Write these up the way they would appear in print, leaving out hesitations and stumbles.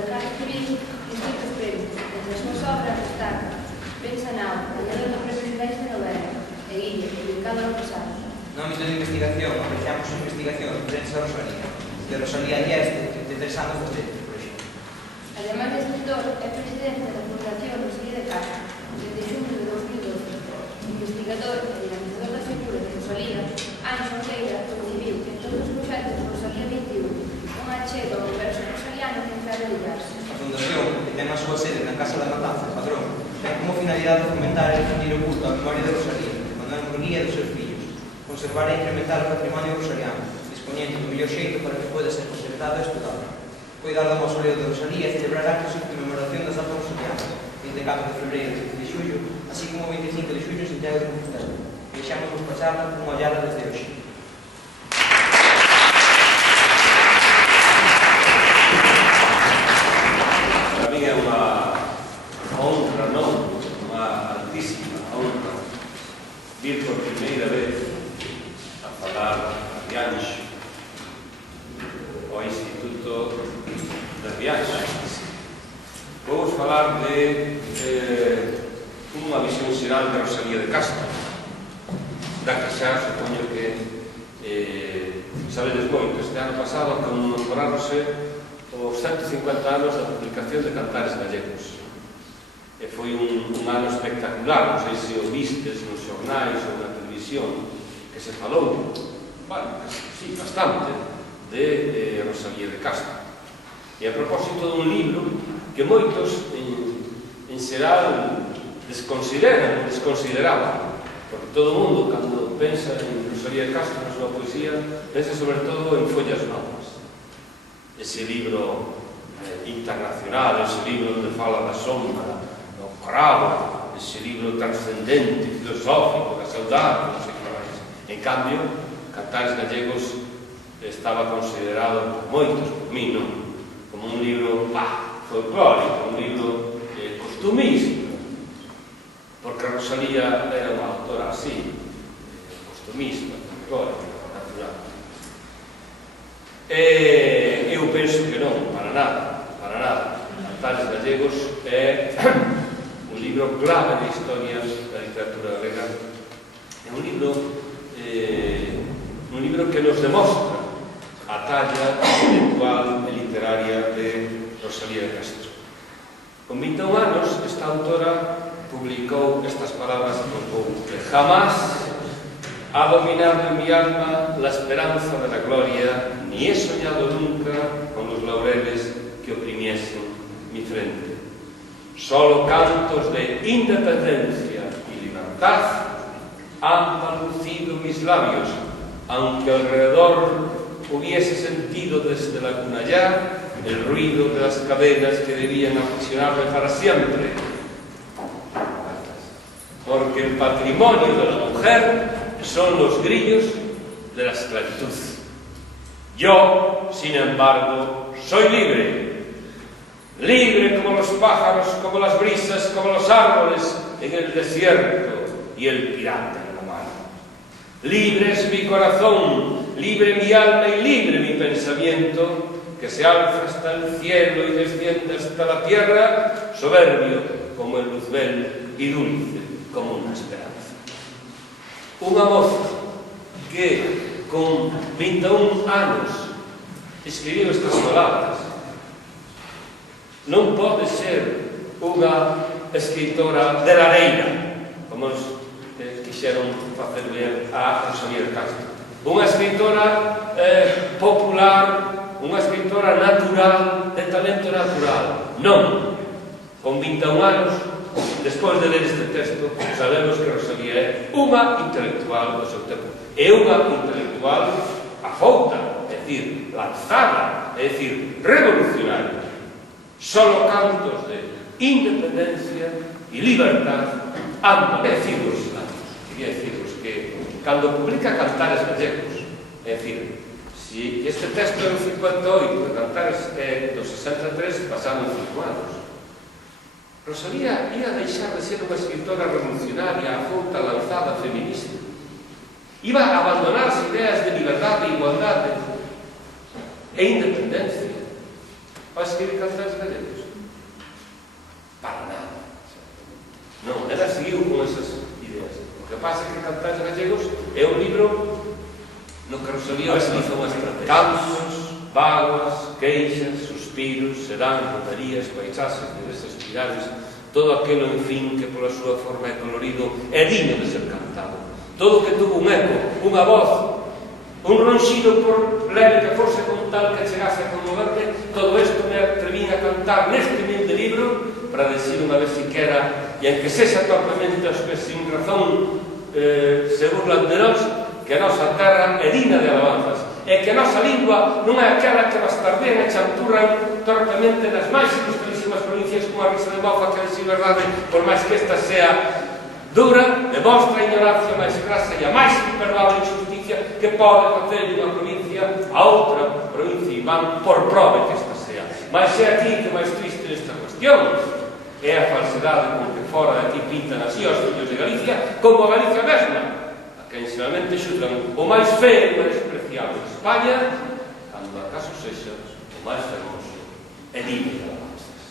da Casa Civil distintos premios. Entre as súas obras destacan Ben Sanao, gañador do Premio Xudais de Novela, e Guille, publicado no pasado. No ámbito de investigación, apreciamos a investigación referente a Rosalía, de Rosalía Alleste, de 3 anos docente, por exemplo. Ademais de escritor, é presidente da Fundación Rosalía de Castro, desde xunio de 2012. Investigador e dinamizador da figura de Rosalía, Anxo Ortega concibiu en todos os proxectos de Rosalía 21 un achego ao universo rosaliano que entra a realizarse. A Fundación, que ten a súa sede na Casa da Matanza, Padrón, ten como finalidade fomentar e difundir o culto á memoria de Rosalía, quando é guía dos seus fillos, conservar e incrementar o patrimonio rosaliano, dispoñendo do mellor xeito para que poida ser conservado e estudado. Cuidar do mausoleo de Rosalía e celebrar actos en conmemoración das datas rosalianas, 24 de febreiro e 15 de xullo, así como 25 de xullo en Santiago de Compostela. Deixamos-vos pasarla unha ollada desde hoxe. Para mí é unha honra, non? Unha altísima honra vir por primeira vez a falar a Rianxo, ao Instituto de Rianxo. Vou falar de unha visión xeral de Rosalía de Castro, da que xa supoño que sabedes moito. Este ano pasado conmemoráronse os 150 anos da publicación de Cantares Gallegos. E foi un ano espectacular, non sei se o vistes nos xornais ou na televisión, que se falou, bueno, sí, bastante, de Rosalía de Castro. E a propósito dun libro que moitos, en xeral, desconsideraban, porque todo o mundo, cando pensa en Rosalía de Castro, na súa poesía, pensa sobre todo en Follas Novas. Ese libro internacional, ese libro onde fala da sombra, do cravo, ese libro trascendente, filosófico, da saudade, non sei que máis. En cambio, Cantares Gallegos estaba considerado por moitos, por mí non, como un libro folclórico, un libro costumístico, porque Rosalía era unha autora así, costumista, folclórica, natural. Eu penso que non, para nada, para nada. Cantares Gallegos é un libro clave na historia da literatura galega. É un libro que nos demostra a talla intelectual e literaria de Rosalía de Castro. Con 21 anos, esta autora publicou estas palabras que vou ler. Jamás ha dominado en mi alma la esperanza de la gloria, ni he soñado nunca con los laureles que oprimiesen mi frente. Solo cantos de independencia y libertad han palpucido mis labios, aunque alrededor hubiese sentido desde la cuna ya el ruido de las cadenas que debían aprisionarme para siempre. Porque el patrimonio de la mujer son los grillos de la esclavitud. Yo, sin embargo, soy libre. Libre como los pájaros, como las brisas, como los árboles en el desierto y el pirata en la mar. Libre es mi corazón, libre mi alma y libre mi pensamiento, que se alza hasta el cielo y desciende hasta la tierra, soberbio como el luzbel y dulce como una esperanza. Unha moza que con 21 anos escribiu estas palabras non pode ser unha escritora de lareira, como quixeron facer ver a Rosalía de Castro. Unha escritora popular, unha escritora natural, de talento natural. Non. Con 21 anos, despois de ler este texto, sabemos que Rosalía é unha intelectual do seu tempo. É unha intelectual afouta, é dicir, lanzada, é dicir, revolucionaria. Solo cantos de independencia e libertad andan. Quería deciros que cando publica Cantares Gallegos, é dicir, se este texto é do 58 e Cantares é do 63, pasaron 5 anos. Rosalía ia deixar de ser unha escritora revolucionaria, afouta, lanzada, feminista. Iba a abandonar as ideas de liberdade, igualdade e independencia. ao escribir cantares gallegos? Para nada. Non, ela seguiu con esas ideas. O que pasa é que Cantares Gallegos é un libro no que Rosalía utiliza unha estrategia. Cantos, vaguas, queixas, suspiros, serán, rodarías, paisaxes, diversas espirales, todo aquilo, en fin, que pola súa forma é colorido é digno de ser cantado. Todo que tuvo un eco, unha voz, un ronxido por leve que fose con tal que chegase a conmoverme, todo isto me atrevín a cantar neste humilde libro para decir unha vez siquera, e en que sexa torpemente os que sin razón se burlan de nós, que a nosa terra é digna de alabanzas, e que a nosa lingua non é aquela que bastardean e chanturran torpemente nas máis ilustrísimas provincias con a risa de mofa que decir verdade, por máis que esta sea dura, demostra a ignorancia máis grasa e a máis imperdoable injusticia que pode facer unha provincia a outra provincia e van por prove que esta sea. Mas é aquí que máis triste nesta cuestión é a falsedade con que fora de aquí pintan así os fillos de Galicia como a Galicia mesma, a que ensinamente xudgan o máis feo e máis preciado de España, cando acaso sexa o máis fermoso e libre de alabanzas.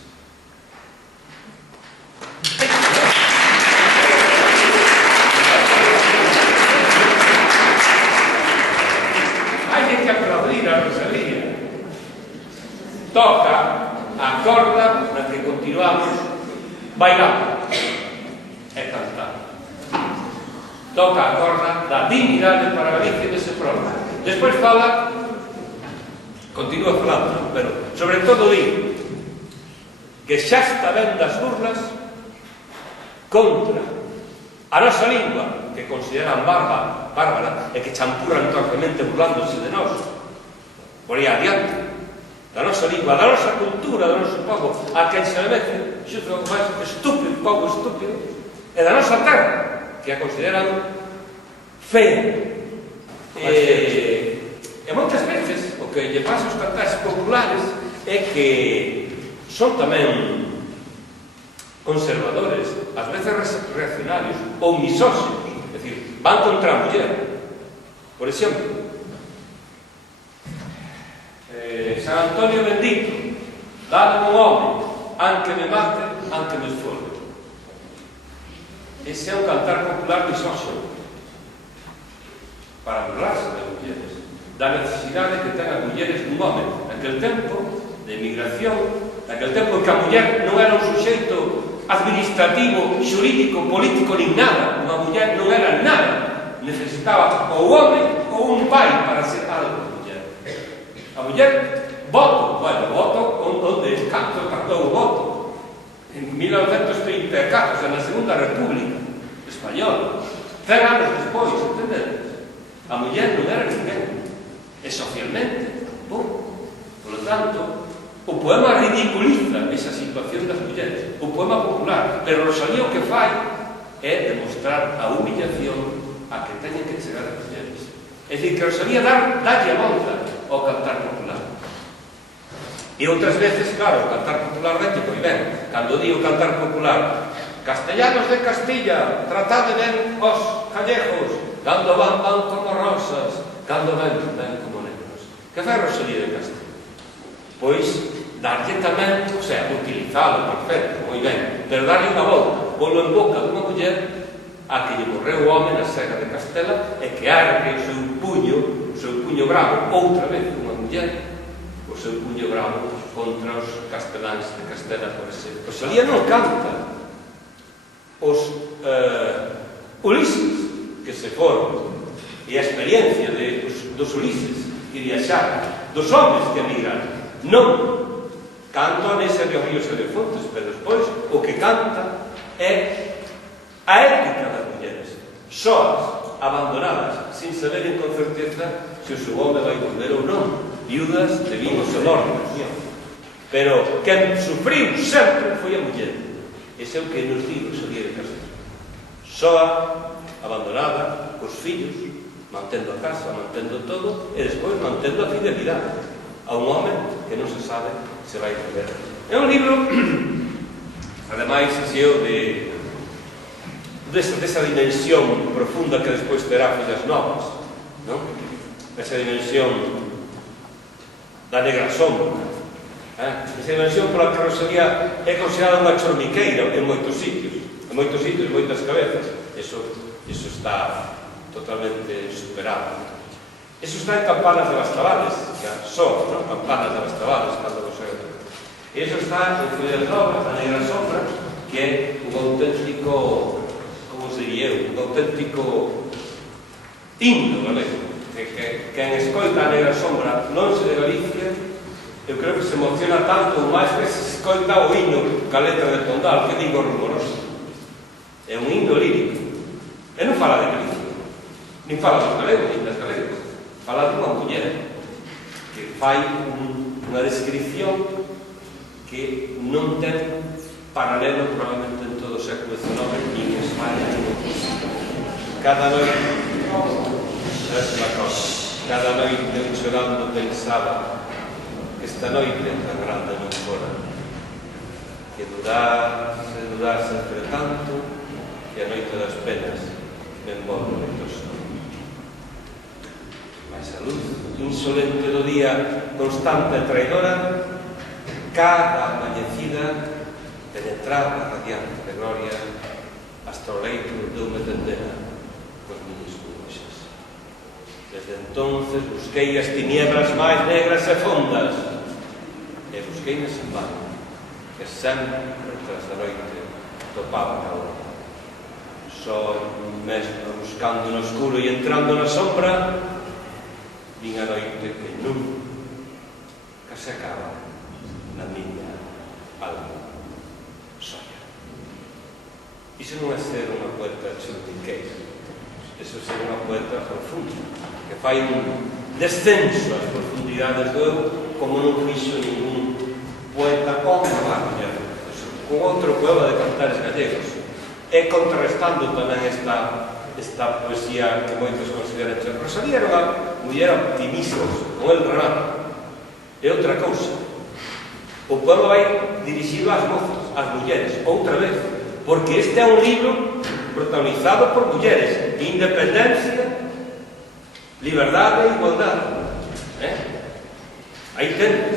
Hai que aplaudir a Rosalía. Toca a corda na que continuamos bailando e cantando. Toca a corda da dignidade para Galicia dese programa. Despois fala, continúa falando, pero sobre todo di que xa está ben das burlas contra a nosa lingua, que consideran bárbara e que champurran torpemente burlándose de nós. Por aí adiante, da nosa lingua, da nosa cultura, do noso povo, a que ensinamente xusto o máis estúpido, povo estúpido, e da nosa terra, que a consideran fea. E moitas veces o que lle pasa aos cantares populares é que son tamén conservadores, ás veces reaccionarios ou misóxinos, é dicir, van contra a muller. Por exemplo, San Antonio bendito, dale un home, anque me mate, anque me esfolgue. Ese é un cantar popular misóxino para burlarse das mulleres, da necesidade que ten as mulleres dun home. Naquele tempo de emigración, naquele tempo en que a muller non era un suxeito administrativo, xurídico, político, nin nada. Unha muller non era nada, necesitaba ou home ou un pai para ser algo de muller. A muller, voto, bueno, voto onde canto o voto en 1934, o sea, na Segunda República Española, 100 anos despois, entendedes? A muller non era ninguén, e socialmente tampouco. Por lo tanto, o poema ridiculiza esa situación das mulleres, o poema popular, pero Rosalía o que fai é demostrar a humillación a que teñen que chegar as mulleres. É dicir, que Rosalía dalle a volta ao cantar popular. E outras veces, claro, o cantar popular vete moi ben. Cando digo cantar popular, castellanos de Castilla, tratade ben os gallegos, cando van como rosas, cando ven como negros. Que fai Rosalía de Castilla? Pois, darlle tamén, o sea, utilizado, perfecto, moi ben, pero darlle unha volta, polo en boca dunha muller a que lle morreu o home na Sega de Castela e que arque o seu puño bravo, outra vez unha muller, o seu puño bravo contra os casteláns de Castela por ese. Rosalía non canta os Ulises que se foron e a experiencia dos Ulises que viaxaron, dos homes que emigraron. Non canta nese de Ríos e de Fontes, pero despois o que canta é a ética das mulleres, soas, abandonadas, sin saberem con certeza se o seu home vai volver ou non, viudas de vivos e mortos. Pero quen sufriu sempre foi a muller. Ese é o que nos digo Rosalía de Castilla. Soa, abandonada, cos fillos, mantendo a casa, mantendo todo, e despois mantendo a fidelidade a un home que non se sabe se vai volver. É un libro, ademais, cheo desa dimensión profunda que despois terá Follas Novas, non? Esa dimensión da negra sombra, Esa dimensión pola que Rosalía é considerada unha chormiqueira en moitos sitios, en moitas cabezas. Eso está totalmente superado. Eso está en Campanas de Bastavales, son Campanas de Bastavales, cando vos hai. Eso está en Fidel Nova, a Negra Sombra, que é un auténtico, como se diría, un auténtico himno galego. Que en escoita a Negra Sombra non se de Galicia, eu creo que se emociona tanto ou máis que se escoita o himno ca letra de Pondal, que digo rumoroso. É un himno lírico. E non fala de Galicia, nin fala dos galegos, nin das galegas. Fala dunha muller que fai unha descripción que non ten paralelo probablemente en todo o século XIX, nin en España, nin en cada noite, esa cosa, cada noite eu chorando pensaba que esta noite tan grande non fora, que durase entre tanto, que a noite das penas me envolve moito sol. Mas a luz insolente do día constante e traidora, cada amanhecida penetraba radiante de gloria hasta o leito deume tendera cos miños cuboxas. Desde entonces busquei as tinieblas máis negras e fondas e busqueinas en vano, que sempre tras da noite topaba a hora. Só mesmo buscando no escuro e entrando na sombra, vin a noite que nunca se acaba na miña alma soña. Iso non é ser unha poeta churriqueira, iso é ser unha poeta profunda, que fai un descenso ás profundidades do eu, como non fixo ningún poeta con outro poema de Cantares Gallegos, e contrarrestando tamén esta poesía que moitos consideran chorriqueira. Rosalía era unha muller optimista, con el relato. É outra cousa. O poema vai dirixido ás mozas, ás mulleres, outra vez, porque este é un libro protagonizado por mulleres, independencia, liberdade e igualdade. Aí ten.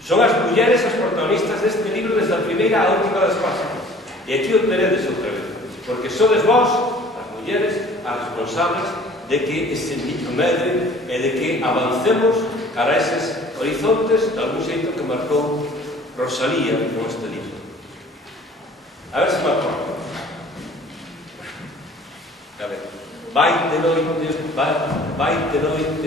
Son as mulleres as protagonistas deste libro desde a primeira á última das páginas. E aquí o teredes outra vez, porque sodes vós, as mulleres, as responsables de que ese niño medre e de que avancemos cara a eses horizontes de algún xeito que marcou Rosalía con este libro. A ver se me acordo. A ver. Vai de noite,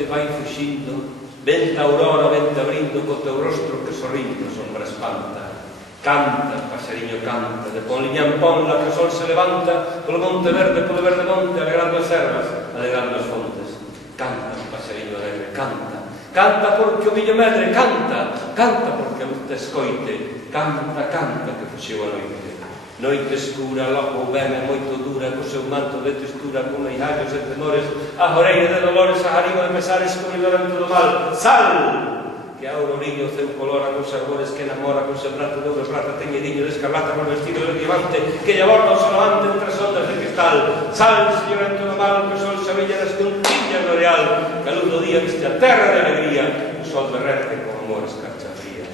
vai fuxindo, venta aurora, venta abrindo, co teu rostro que sorrindo, sombra espanta. Canta, paxariño canta, de Ponliña en Ponla que o sol se levanta, polo monte verde monte, alegrando as ervas, alegrando as fontes. Canta, paxariño alegre, canta. Canta porque o millo medre, canta. Canta porque a luz te escoite, canta, canta que fuxiu a noite. Noite escura, logo ben é moito dura, co seu manto de textura, con leirallos e temores, a oreira de dolores, a harima de pesares, con el vento do mal. Sal! Que a ourorillo ceu colora con sabores que enamora, con semblante de ouro plata, teñediño de escarlata, con vestido de diamante, que lle aborda o solamente entre as ondas de cristal. Sal, señor vento do mal, que o sol se abella nas contillas do areal, que a luz do día viste a terra de alegría, o sol derrete con amor escarcha fría.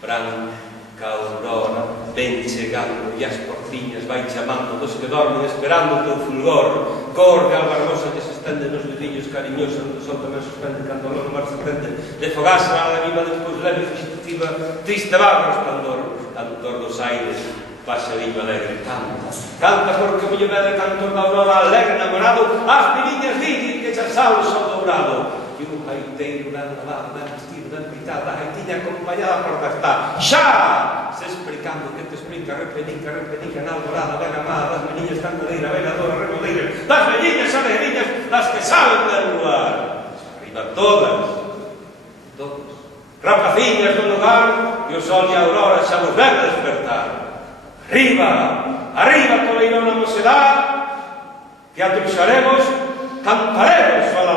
Branca aurora, ven chegando e as porciñas vai chamando dos que dormen esperando o teu fulgor. Cor de alba hermosa que se estende nos vidiños cariñosos, onde o sol tamén suspende cando o mar se prende de fogasa a la viva despois leve fugitiva, triste vago resplandor, cantor dos aires, paxariño alegre, canta. Canta porque o millo medre cantor da aurora, alegre namorado, as viriñas dille que xa sabe o sol dourado. E un gaiteiro ben lavado, ben vestido, ben pitado, a gaitiña acompañada por gastar. Xa! Se explicando que te explica, repenica, na alborada, ben amada, das meniñas cantadeira, veladora, remodeira, das velliñas alegriñas, das que saben del lugar. Arriba todas, rapaciñas do lugar, e o sol e a aurora xa vos ven a despertar. Arriba, toleirona mocedad, que atruxaremos, cantaremos a la